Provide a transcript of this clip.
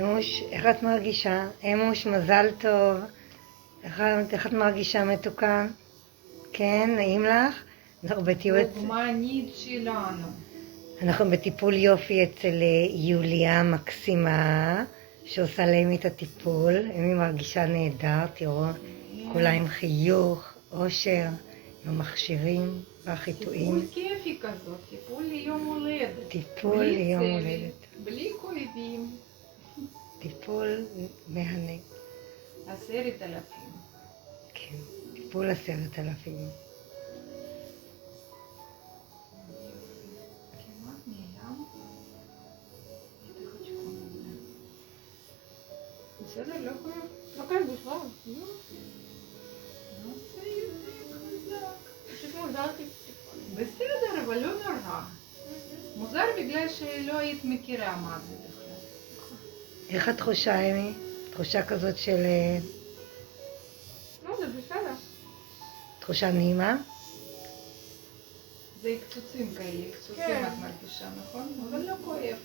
אמוש, איך את מרגישה? אמוש, מזל טוב. איך את מרגישה מתוקה? כן, נעים לך? דוגמנית שלנו. אנחנו בטיפול יופי אצל יוליה מקסימה, שעושה להם את הטיפול. אמי מרגישה נהדר, תראו, כולה עם חיוך, אושר, עם המכשירים והחיטויים. טיפול כיפי כזאת, טיפול ליום הולדת. טיפול בלי ליום צוות, הולדת. בלי כואבים. טיפול מהנה. 10,000. כן, טיפול 10,000. כמעט נעלם. בסדר, לא כואב. לא כואב בכלל. לא עושה יותר חזק. פשוט מוזרתי טיפה. בסדר, אבל לא נורא. מוזר בגלל שלא היית מכירה מה זה בכלל. איך התחושה, אמי? תחושה כזאת של... לא, זה בסדר. תחושה נעימה? זה קצוצים כאלה, קצוצים את מרגישה, נכון? אבל לא כואב.